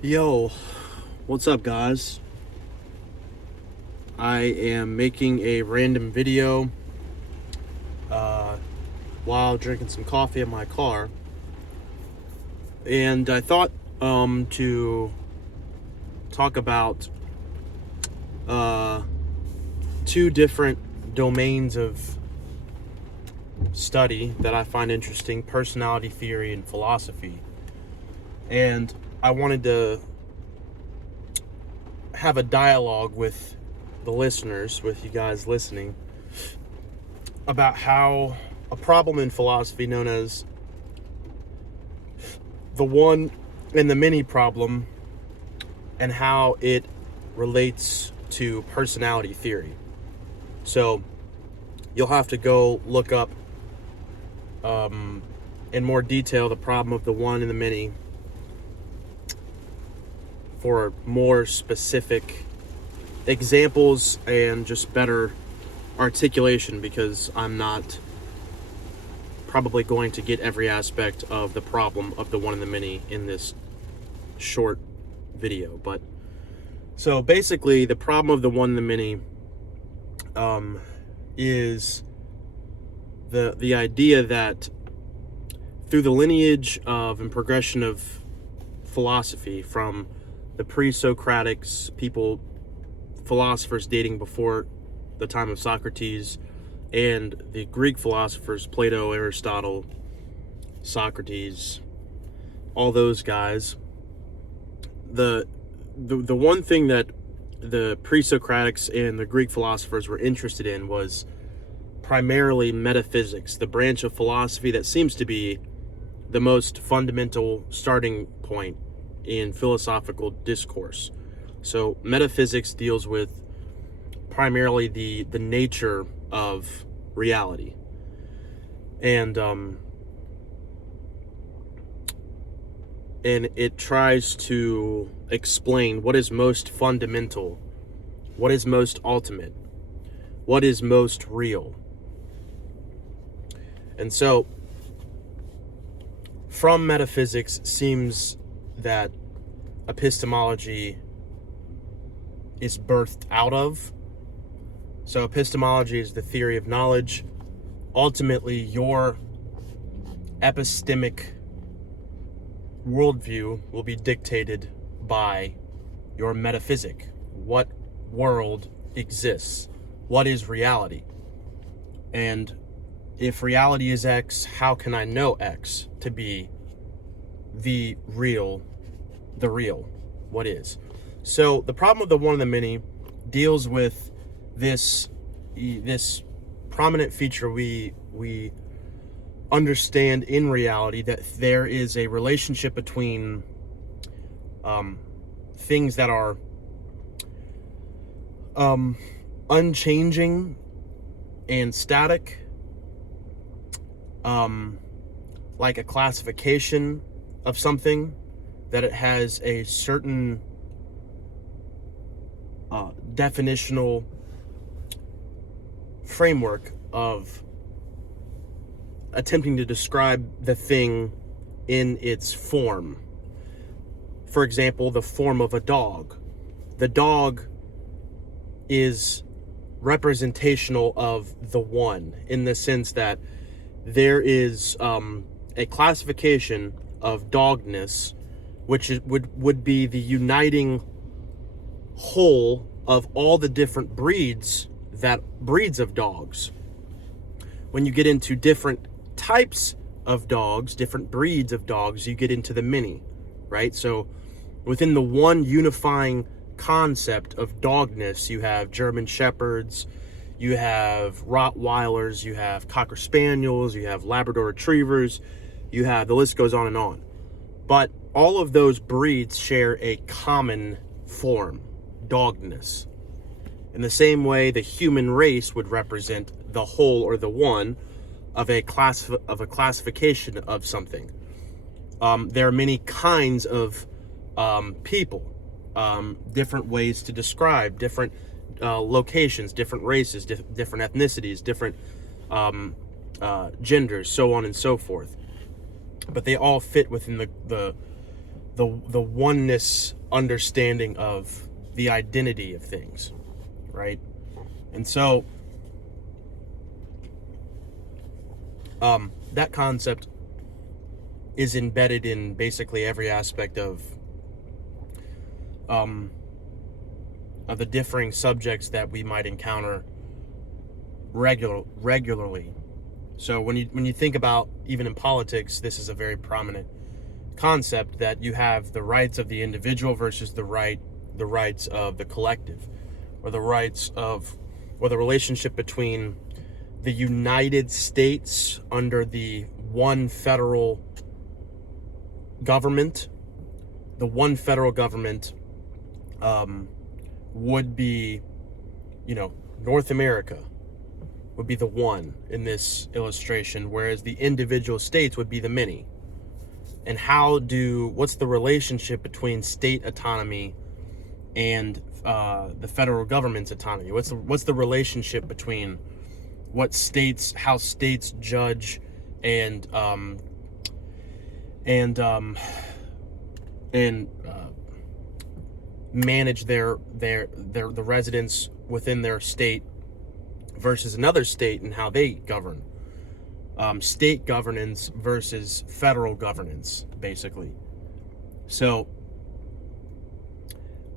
Yo, what's up, guys? I am making a random video while drinking some coffee in my car, and I thought to talk about two different domains of study that I find interesting: personality theory and philosophy. And I wanted to have a dialogue with the listeners, with you guys listening, about how a problem in philosophy known as the one and the many problem, and how it relates to personality theory. So you'll have to go look up in more detail the problem of the one and the many for more specific examples and just better articulation, because I'm not probably going to get every aspect of the problem of the one and the many in this short video. But so basically, the problem of the one and the many is the idea that through the lineage of and progression of philosophy, from the pre-Socratics, philosophers dating before the time of Socrates, and the Greek philosophers, Plato, Aristotle, Socrates, all those guys, the one thing that the pre-Socratics and the Greek philosophers were interested in was primarily metaphysics, the branch of philosophy that seems to be the most fundamental starting point in philosophical discourse. So metaphysics deals with primarily the nature of reality, and it tries to explain what is most fundamental, what is most ultimate, what is most real. And so from metaphysics seems that epistemology is birthed out of. So epistemology is the theory of knowledge. Ultimately, your epistemic worldview will be dictated by your metaphysic. What world exists? What is reality? And if reality is X, how can I know X to be the real, what is? So the problem of the one and the many deals with this prominent feature we understand in reality, that there is a relationship between things that are unchanging and static, like a classification of something, that it has a certain definitional framework of attempting to describe the thing in its form. For example, the form of a dog. The dog is representational of the one, in the sense that there is a classification of dogness, which would be the uniting whole of all the different breeds of dogs. When you get into different types of dogs, different breeds of dogs, you get into the many, right? So within the one unifying concept of dogness, you have German Shepherds, you have Rottweilers, you have Cocker Spaniels, you have Labrador Retrievers, you have, the list goes on and on. But all of those breeds share a common form, dogness. In the same way, the human race would represent the whole, or the one, of a classification of something. There are many kinds of people, different ways to describe different locations, different races, different ethnicities, different genders, so on and so forth. But they all fit within the the oneness understanding of the identity of things, right? And so that concept is embedded in basically every aspect of the differing subjects that we might encounter regularly. So when you think about, even in politics, this is a very prominent concept, that you have the rights of the individual versus the rights of the collective, or the relationship between the United States under the one federal government. The one federal government would be, North America would be the one in this illustration, whereas the individual states would be the many. And what's the relationship between state autonomy and the federal government's autonomy? What's the relationship between how states judge and manage the residents within their state versus another state, and how they govern? State governance versus federal governance, basically. So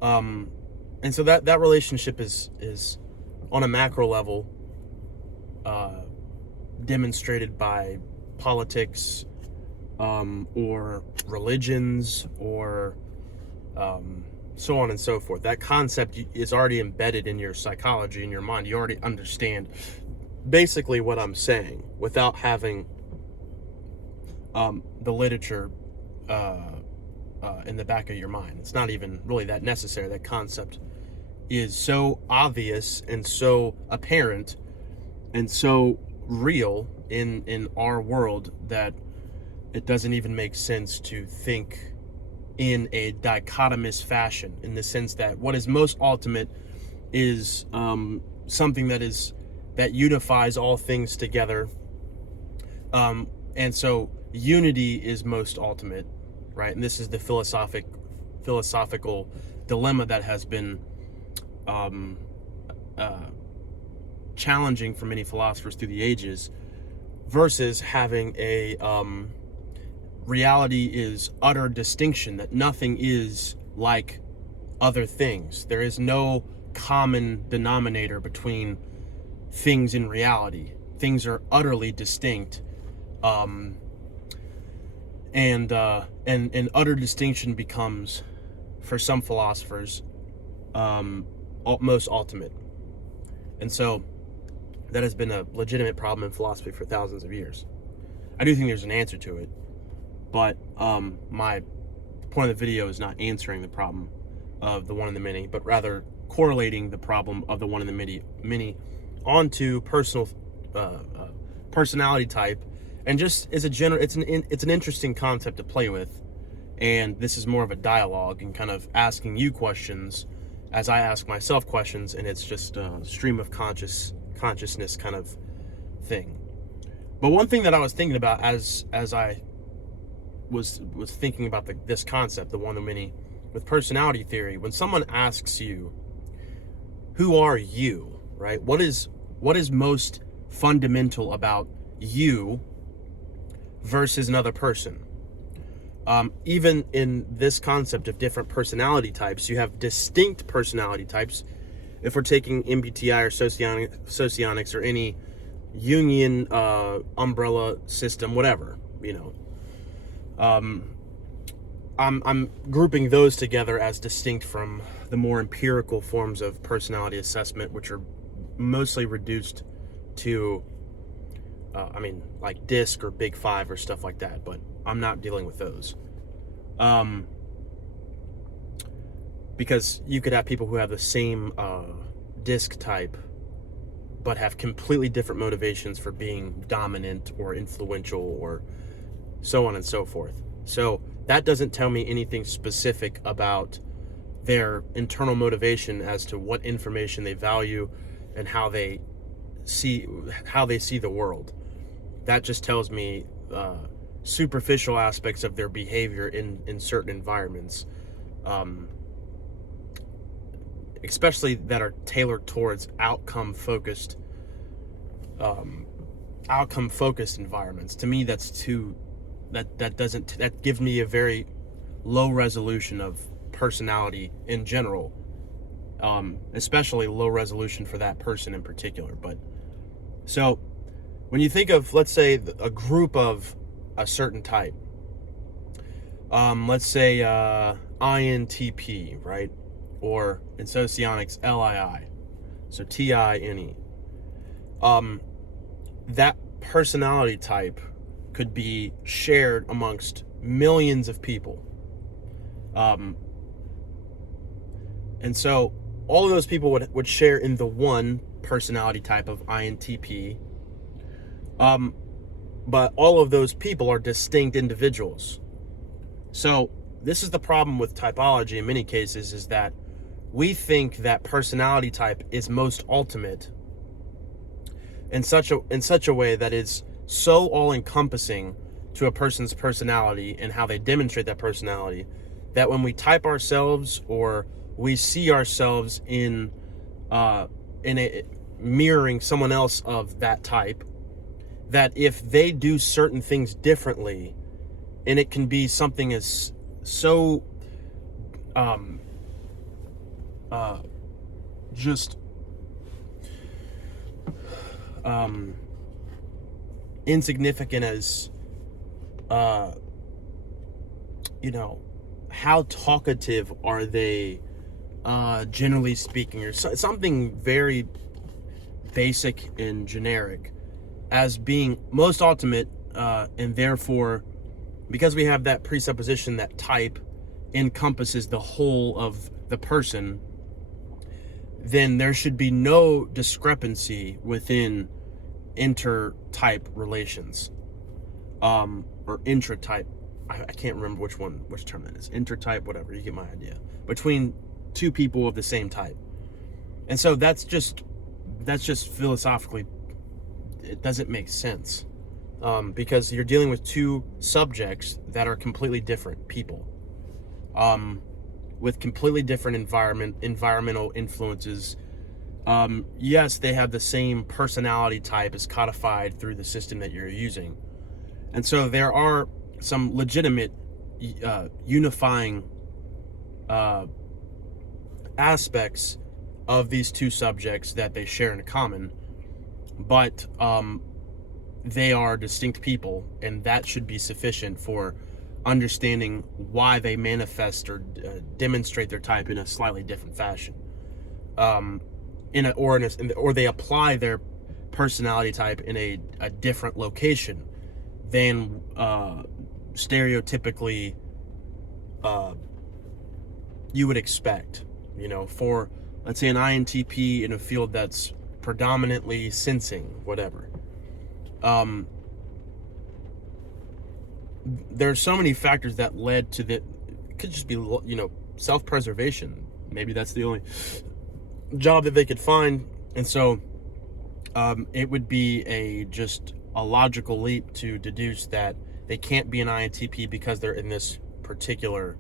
and so that relationship is on a macro level demonstrated by politics, or religions, or so on and so forth. That concept is already embedded in your psychology, in your mind. You already understand basically what I'm saying without having the literature in the back of your mind. It's not even really that necessary. That concept is so obvious and so apparent and so real in our world that it doesn't even make sense to think in a dichotomous fashion, in the sense that what is most ultimate is something that unifies all things together, and so unity is most ultimate, right? And this is the philosophical dilemma that has been challenging for many philosophers through the ages, versus having a reality is utter distinction, that nothing is like other things. There is no common denominator between things in reality. Things are utterly distinct, and utter distinction becomes, for some philosophers, most ultimate. And so that has been a legitimate problem in philosophy for thousands of years. I do think there's an answer to it, but my point of the video is not answering the problem of the one and the many, but rather correlating the problem of the one and the many onto personality type, and just as it's an interesting concept to play with. And this is more of a dialogue and kind of asking you questions as I ask myself questions, and it's just a stream of consciousness kind of thing. But one thing that I was thinking about as I was thinking about this concept, the one and the many, with personality theory, when someone asks you, who are you, right? What is most fundamental about you versus another person? Even in this concept of different personality types, you have distinct personality types. If we're taking MBTI or socionics or any Jungian umbrella system, whatever, I'm grouping those together as distinct from the more empirical forms of personality assessment, which are mostly reduced to like DISC or Big Five or stuff like that, but I'm not dealing with those. Because you could have people who have the same DISC type but have completely different motivations for being dominant or influential or so on and so forth. So that doesn't tell me anything specific about their internal motivation as to what information they value and how they see the world. That just tells me superficial aspects of their behavior in certain environments, especially that are tailored towards outcome focused environments. To me, that's too that gives me a very low resolution of personality in general, especially low resolution for that person in particular. But so when you think of, let's say, a group of a certain type, let's say INTP, right? Or in socionics, LII, so TINE. That personality type could be shared amongst millions of people. And so all of those people would share in the one personality type of INTP. But all of those people are distinct individuals. So this is the problem with typology in many cases, is that we think that personality type is most ultimate in such a way that is so all-encompassing to a person's personality and how they demonstrate that personality, that when we type ourselves or we see ourselves in a mirroring someone else of that type, that if they do certain things differently, and it can be something as so just insignificant as how talkative are they, generally speaking, or something very basic and generic as being most ultimate, and therefore, because we have that presupposition that type encompasses the whole of the person, then there should be no discrepancy within intertype relations, or intratype. I can't remember which term that is. Intertype, whatever, you get my idea. Between two people of the same type. And so that's just philosophically, it doesn't make sense, because you're dealing with two subjects that are completely different people, with completely different environmental influences. Yes, they have the same personality type as codified through the system that you're using, and so there are some legitimate unifying aspects of these two subjects that they share in common, but they are distinct people, and that should be sufficient for understanding why they manifest or demonstrate their type in a slightly different fashion, or they apply their personality type in a different location than stereotypically you would expect. For, let's say, an INTP in a field that's predominantly sensing, whatever. There's so many factors that led to that. It could just be, self-preservation. Maybe that's the only job that they could find. And so it would be just a logical leap to deduce that they can't be an INTP because they're in this particular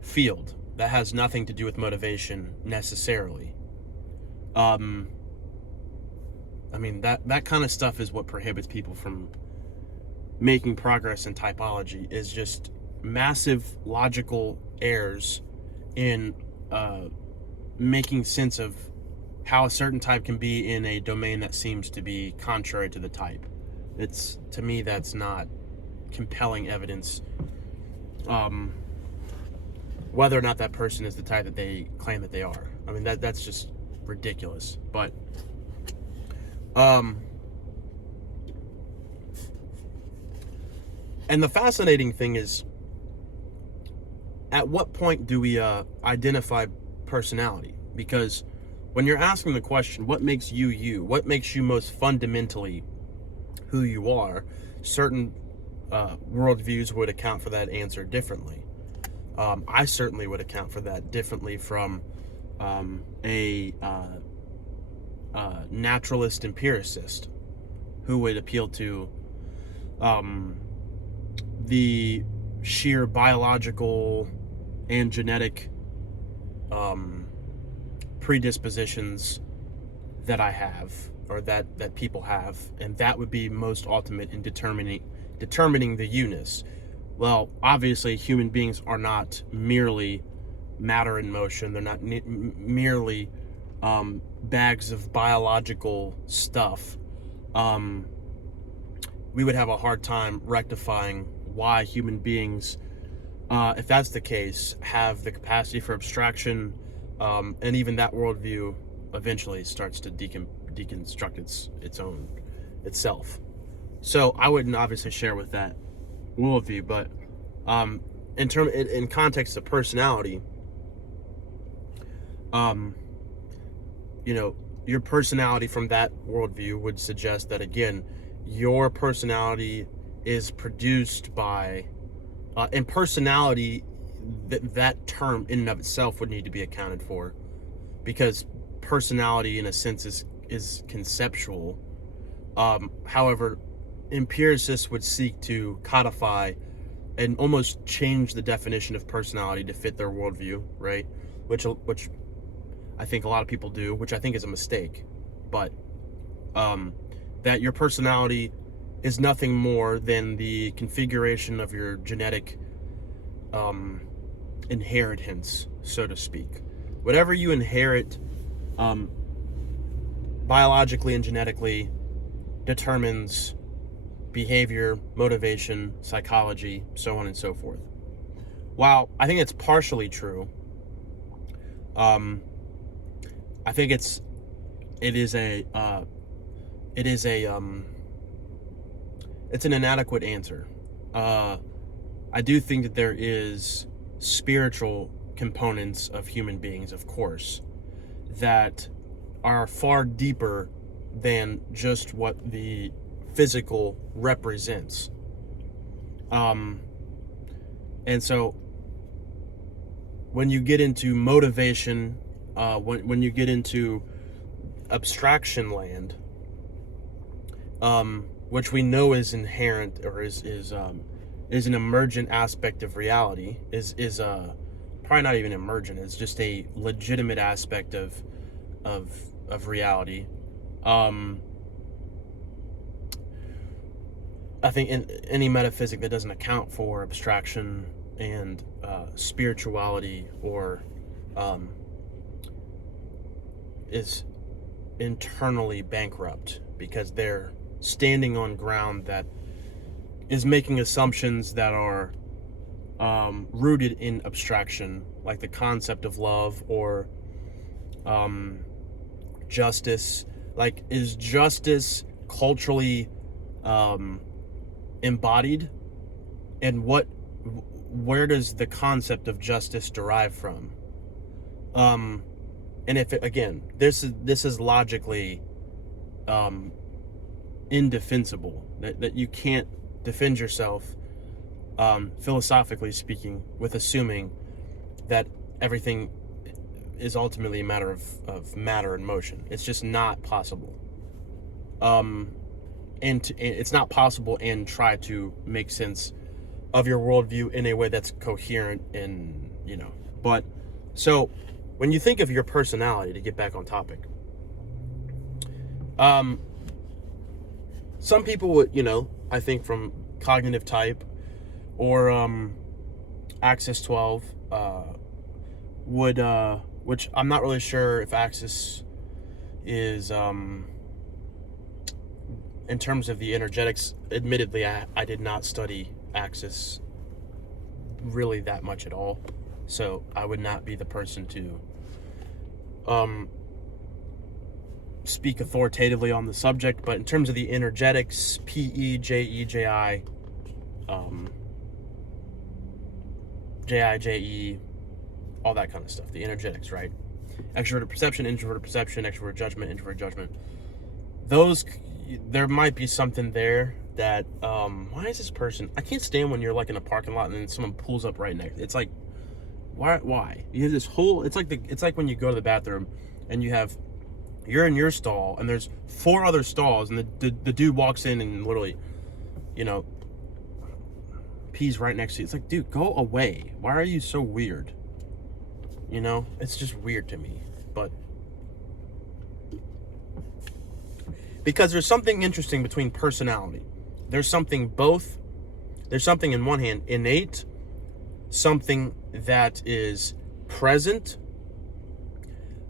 field that has nothing to do with motivation necessarily. That kind of stuff is what prohibits people from making progress in typology, is just massive logical errors in making sense of how a certain type can be in a domain that seems to be contrary to the type. To me, that's not compelling evidence, whether or not that person is the type that they claim that they are. That's just ridiculous. But and the fascinating thing is, at what point do we identify personality? Because when you're asking the question, what makes you you? What makes you most fundamentally who you are? Certain worldviews would account for that answer differently. I certainly would account for that differently from a naturalist empiricist, who would appeal to the sheer biological and genetic predispositions that I have, or that people have, and that would be most ultimate in determining the you-ness. Well, obviously, human beings are not merely matter in motion. They're not merely bags of biological stuff. We would have a hard time rectifying why human beings, if that's the case, have the capacity for abstraction, and even that worldview eventually starts to deconstruct itself. So I wouldn't obviously share with that worldview, but in context of personality, your personality from that worldview would suggest that, again, your personality is produced by, and personality, that term in and of itself would need to be accounted for, because personality in a sense is conceptual. However, empiricists would seek to codify and almost change the definition of personality to fit their worldview, right? Which I think a lot of people do, which I think is a mistake. But that your personality is nothing more than the configuration of your genetic inheritance, so to speak. Whatever you inherit biologically and genetically determines behavior, motivation, psychology, so on and so forth. While I think it's partially true, I think it's an inadequate answer. I do think that there is spiritual components of human beings, of course, that are far deeper than just what the physical represents. And so when you get into motivation, when you get into abstraction land, which we know is inherent, or is an emergent aspect of reality, is probably not even emergent, it's just a legitimate aspect of reality. I think in any metaphysic that doesn't account for abstraction and spirituality, or is internally bankrupt, because they're standing on ground that is making assumptions that are rooted in abstraction, like the concept of love, or justice. Like, is justice culturally embodied, and where does the concept of justice derive from? And if this is logically indefensible, that you can't defend yourself, philosophically speaking, with assuming that everything is ultimately a matter of matter and motion. It's just not possible. And it's not possible, and try to make sense of your worldview in a way that's coherent, and but so when you think of your personality, to get back on topic, some people would, I think from cognitive type or Axis 12 would, which I'm not really sure if Axis is in terms of the energetics. Admittedly, I did not study Axis really that much at all, so I would not be the person to speak authoritatively on the subject. But in terms of the energetics, PE, JE, JI, JE, all that kind of stuff, the energetics, right? Extroverted perception, introverted perception, extroverted judgment, introverted judgment. Those, there might be something there that, why is this person, I can't stand when you're like in a parking lot and then someone pulls up right next. It's like, why? You have this whole, it's like when you go to the bathroom and you're in your stall and there's 4 other stalls, and the dude walks in and literally, pees right next to you. It's like, dude, go away. Why are you so weird? You know, it's just weird to me. But because there's something interesting between personality. There's something in one hand, innate, something that is present,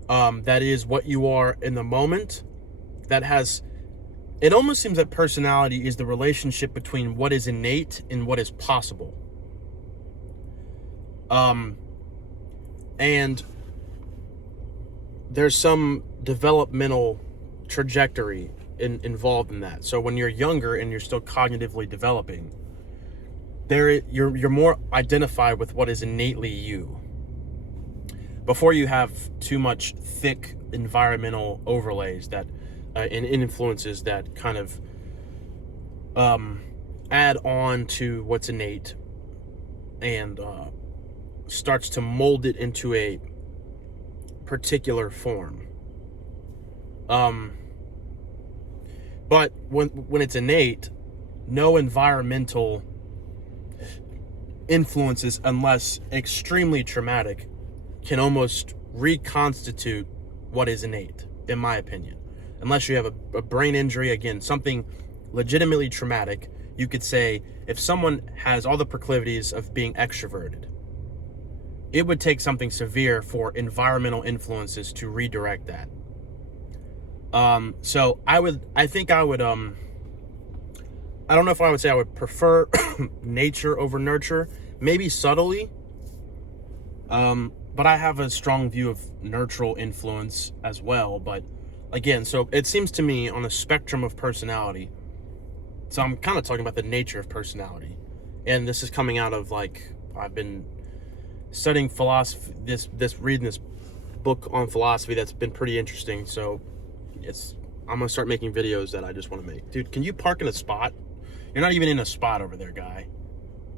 that is what you are in the moment, it almost seems that personality is the relationship between what is innate and what is possible. And there's some developmental trajectory involved in that. So when you're younger and you're still cognitively developing, you're more identified with what is innately you. Before you have too much thick environmental overlays that and influences that kind of add on to what's innate and starts to mold it into a particular form. But when it's innate, no environmental influences, unless extremely traumatic, can almost reconstitute what is innate, in my opinion. Unless you have a brain injury, again, something legitimately traumatic, you could say if someone has all the proclivities of being extroverted, it would take something severe for environmental influences to redirect that. So I don't know if I would say I would prefer nature over nurture, maybe subtly. But I have a strong view of nurtural influence as well. But again, so it seems to me on a spectrum of personality, so I'm kind of talking about the nature of personality. And this is coming out of, like, I've been studying philosophy, reading this book on philosophy that's been pretty interesting. So I'm gonna start making videos that I just want to make. Dude, can you park in a spot? You're not even in a spot over there, guy.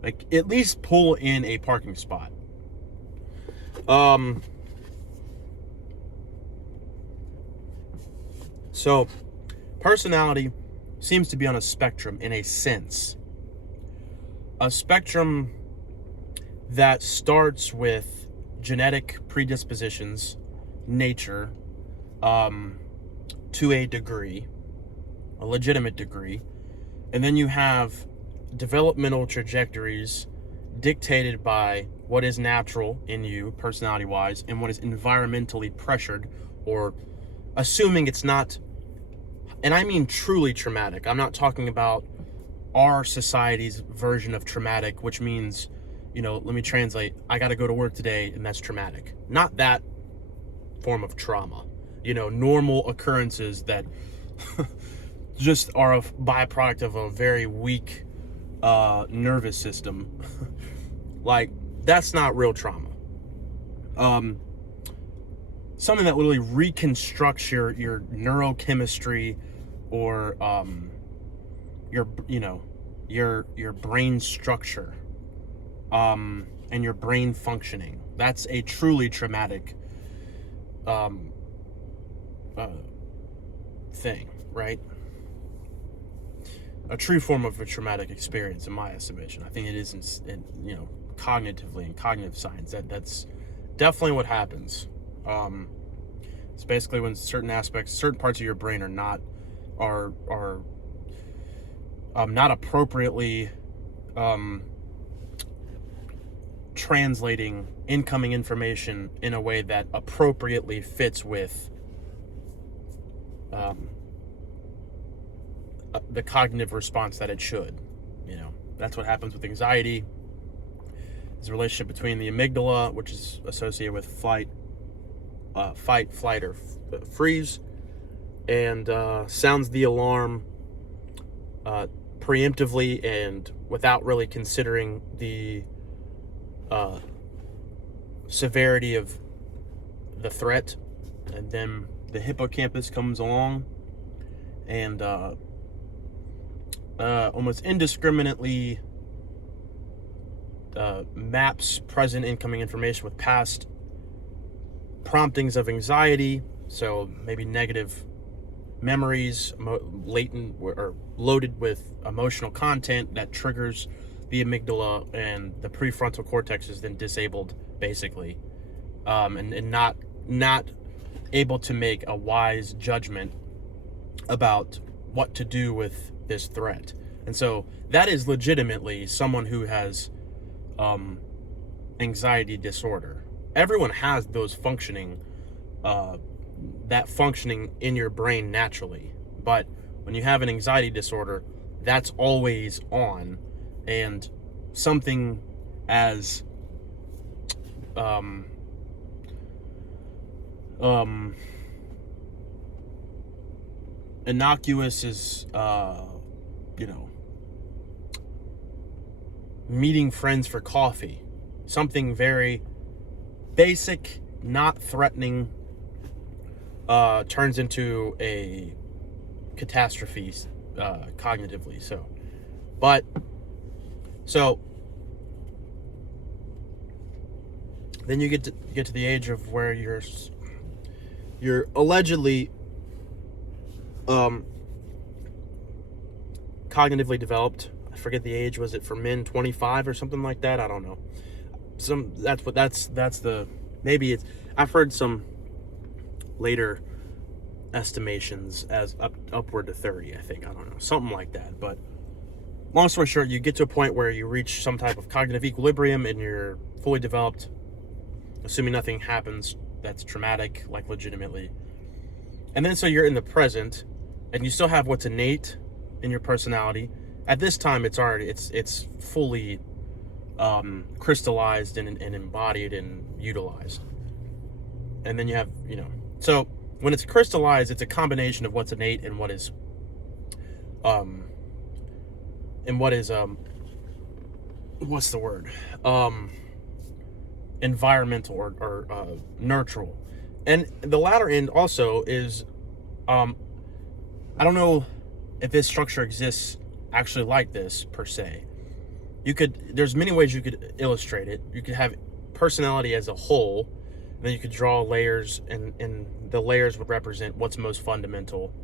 Like, at least pull in a parking spot. So personality seems to be on a spectrum, in a sense. A spectrum that starts with genetic predispositions, nature, to a degree, a legitimate degree, and then you have developmental trajectories dictated by what is natural in you, personality-wise, and what is environmentally pressured, or assuming it's not, and I mean truly traumatic. I'm not talking about our society's version of traumatic, which means, let me translate, I got to go to work today, and that's traumatic. Not that form of trauma. Normal occurrences that just are a byproduct of a very weak nervous system. Like, that's not real trauma. Something that literally reconstructs your neurochemistry, or your brain structure, and your brain functioning. That's a truly traumatic thing, right? A true form of a traumatic experience, in my estimation. I think it is, cognitively, in cognitive science, that's definitely what happens. It's basically when certain parts of your brain are not appropriately translating incoming information in a way that appropriately fits with the cognitive response that it should. That's what happens with anxiety. There's a relationship between the amygdala, which is associated with fight, flight, or freeze, and sounds the alarm preemptively and without really considering the severity of the threat. And then the hippocampus comes along and almost indiscriminately maps present incoming information with past promptings of anxiety. So maybe negative memories, latent or loaded with emotional content that triggers the amygdala and the prefrontal cortex is then disabled, basically, and not able to make a wise judgment about what to do with this threat. And so that is legitimately someone who has anxiety disorder. Everyone has those functioning, that functioning in your brain naturally. But when you have an anxiety disorder, that's always on. And something as innocuous as meeting friends for coffee, something very basic, not threatening, turns into a catastrophe cognitively. So then you get to the age of where you're allegedly cognitively developed. I forget the age. Was it for men 25 or something like that? I don't know. Maybe it's, I've heard some later estimations as upward to 30, I think. I don't know, something like that. But long story short, you get to a point where you reach some type of cognitive equilibrium and you're fully developed, assuming nothing happens that's traumatic, like legitimately. And then so you're in the present and you still have what's innate in your personality. At this time, it's fully crystallized and embodied and utilized. And then you have, so when it's crystallized, it's a combination of what's innate and what is what's the word? Environmental or nurtural. And the latter end also is, I don't know if this structure exists actually like this per se. There's many ways you could illustrate it. You could have personality as a whole, and then you could draw layers, and the layers would represent what's most fundamental.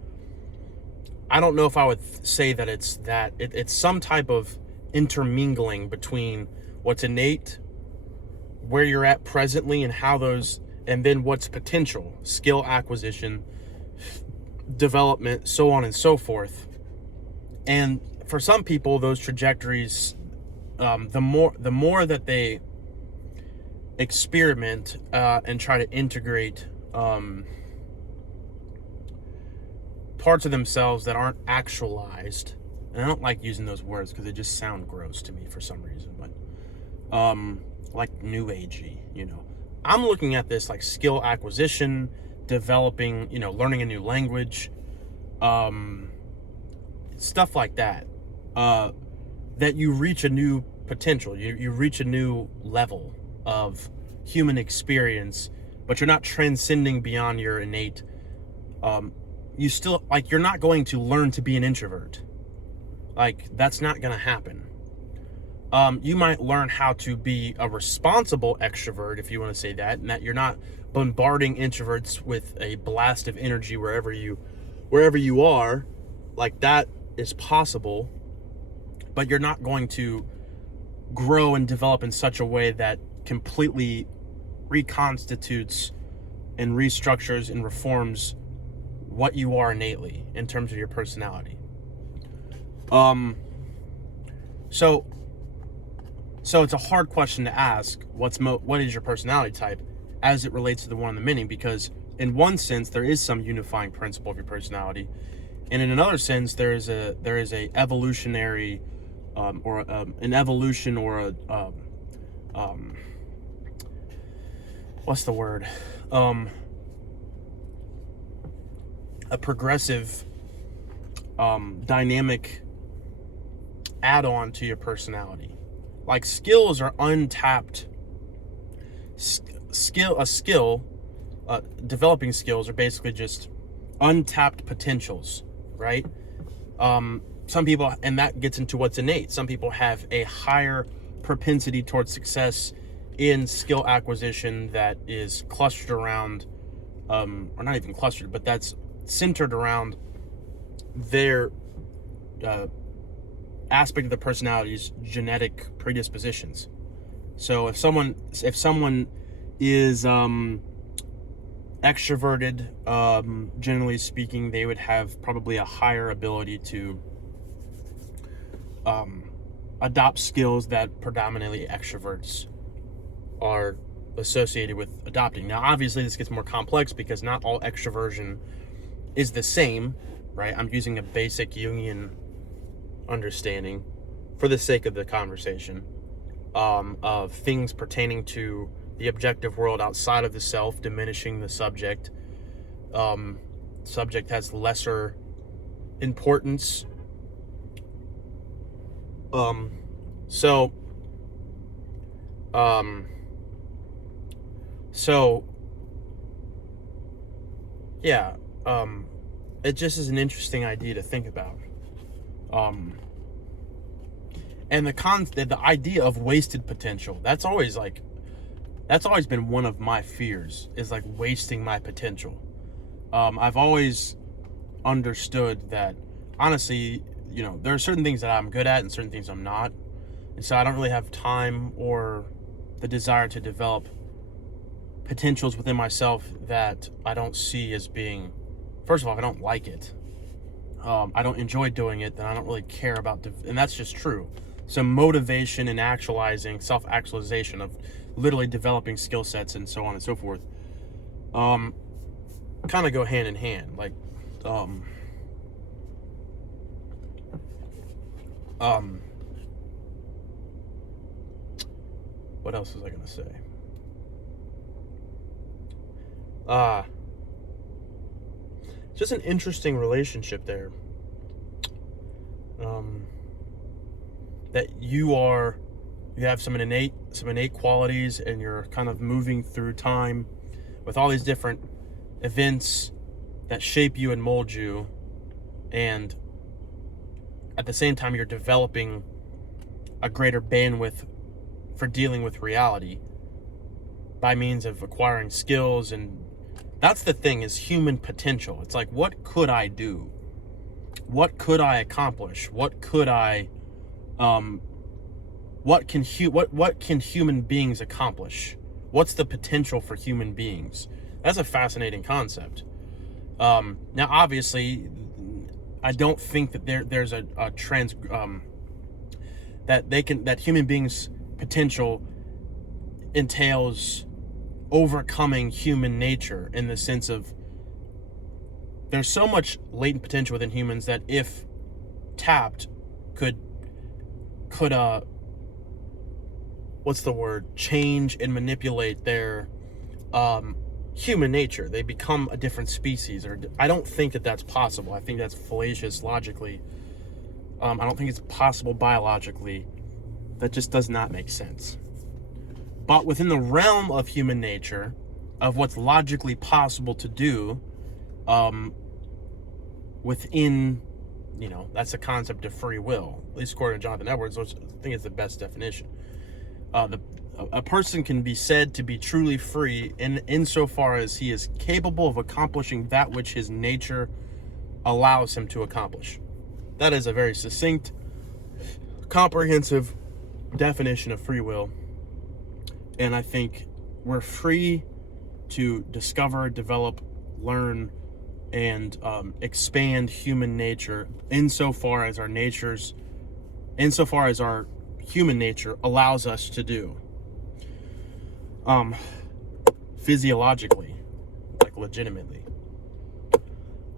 I don't know if I would say that it's that. It's some type of intermingling between what's innate, where you're at presently, and how those, and then what's potential, skill acquisition, development, so on and so forth. And for some people, those trajectories, the more that they experiment and try to integrate parts of themselves that aren't actualized, and I don't like using those words because they just sound gross to me for some reason, but like new agey, I'm looking at this like skill acquisition, developing, learning a new language, stuff like that, that you reach a new potential, you reach a new level of human experience, but you're not transcending beyond your innate, you still, like, you're not going to learn to be an introvert. Like, that's not going to happen. You might learn how to be a responsible extrovert, if you want to say that, and that you're not bombarding introverts with a blast of energy wherever you are. Like, that is possible, but you're not going to grow and develop in such a way that completely reconstitutes and restructures and reforms what you are innately in terms of your personality. So it's a hard question to ask, what is your personality type as it relates to the one and the many, because in one sense there is some unifying principle of your personality, and in another sense there is a evolutionary an evolution or what's the word, a progressive dynamic add-on to your personality. Like, skills are untapped. Developing skills are basically just untapped potentials, right? Some people, and that gets into what's innate. Some people have a higher propensity towards success in skill acquisition that is clustered around, or not even clustered, but that's centered around their aspect of the personality's genetic predispositions. So if someone is extroverted, generally speaking, they would have probably a higher ability to adopt skills that predominantly extroverts are associated with adopting. Now, obviously, this gets more complex because not all extroversion is the same, right? I'm using a basic Jungian understanding for the sake of the conversation, of things pertaining to the objective world outside of the self, diminishing the subject. Subject has lesser importance. So yeah, it just is an interesting idea to think about. And the idea of wasted potential, that's always been one of my fears, is like wasting my potential. I've always understood that, honestly, there are certain things that I'm good at and certain things I'm not. And so I don't really have time or the desire to develop potentials within myself that I don't see as being, first of all, if I don't like it, I don't enjoy doing it, then I don't really care about, and that's just true. So motivation and actualizing, self-actualization of literally developing skill sets and so on and so forth, kind of go hand in hand. Like, what else was I gonna say? Just an interesting relationship there. That you have some innate qualities, and you're kind of moving through time with all these different events that shape you and mold you, and at the same time you're developing a greater bandwidth for dealing with reality by means of acquiring skills. And that's the thing, is human potential. It's like, what could I do? What could I accomplish? What could I what can human beings accomplish? What's the potential for human beings? That's a fascinating concept. Now, obviously, I don't think that there's that human beings' potential entails overcoming human nature, in the sense of there's so much latent potential within humans that, if tapped, could change and manipulate their human nature. They become a different species. Or I don't think that that's possible. I think that's fallacious logically. I don't think it's possible biologically. That just does not make sense. But within the realm of human nature, of what's logically possible to do, within, that's a concept of free will, at least according to Jonathan Edwards, which I think is the best definition. A person can be said to be truly free insofar as he is capable of accomplishing that which his nature allows him to accomplish. That is a very succinct, comprehensive definition of free will. And I think we're free to discover, develop, learn, and expand human nature insofar as our human nature allows us to do. Physiologically, like legitimately.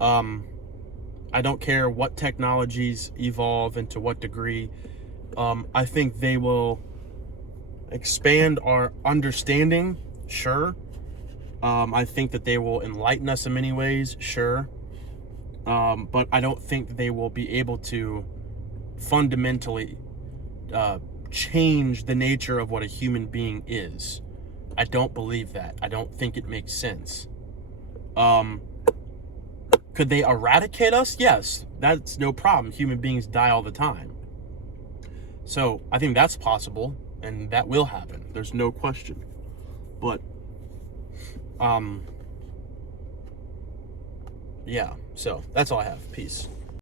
I don't care what technologies evolve and to what degree. I think they will expand our understanding, sure. I think that they will enlighten us in many ways, sure. But I don't think that they will be able to fundamentally change the nature of what a human being is. I don't believe that. I don't think it makes sense. Could they eradicate us? Yes, that's no problem. Human beings die all the time. So I think that's possible, and that will happen. There's no question. But, yeah, so that's all I have. Peace.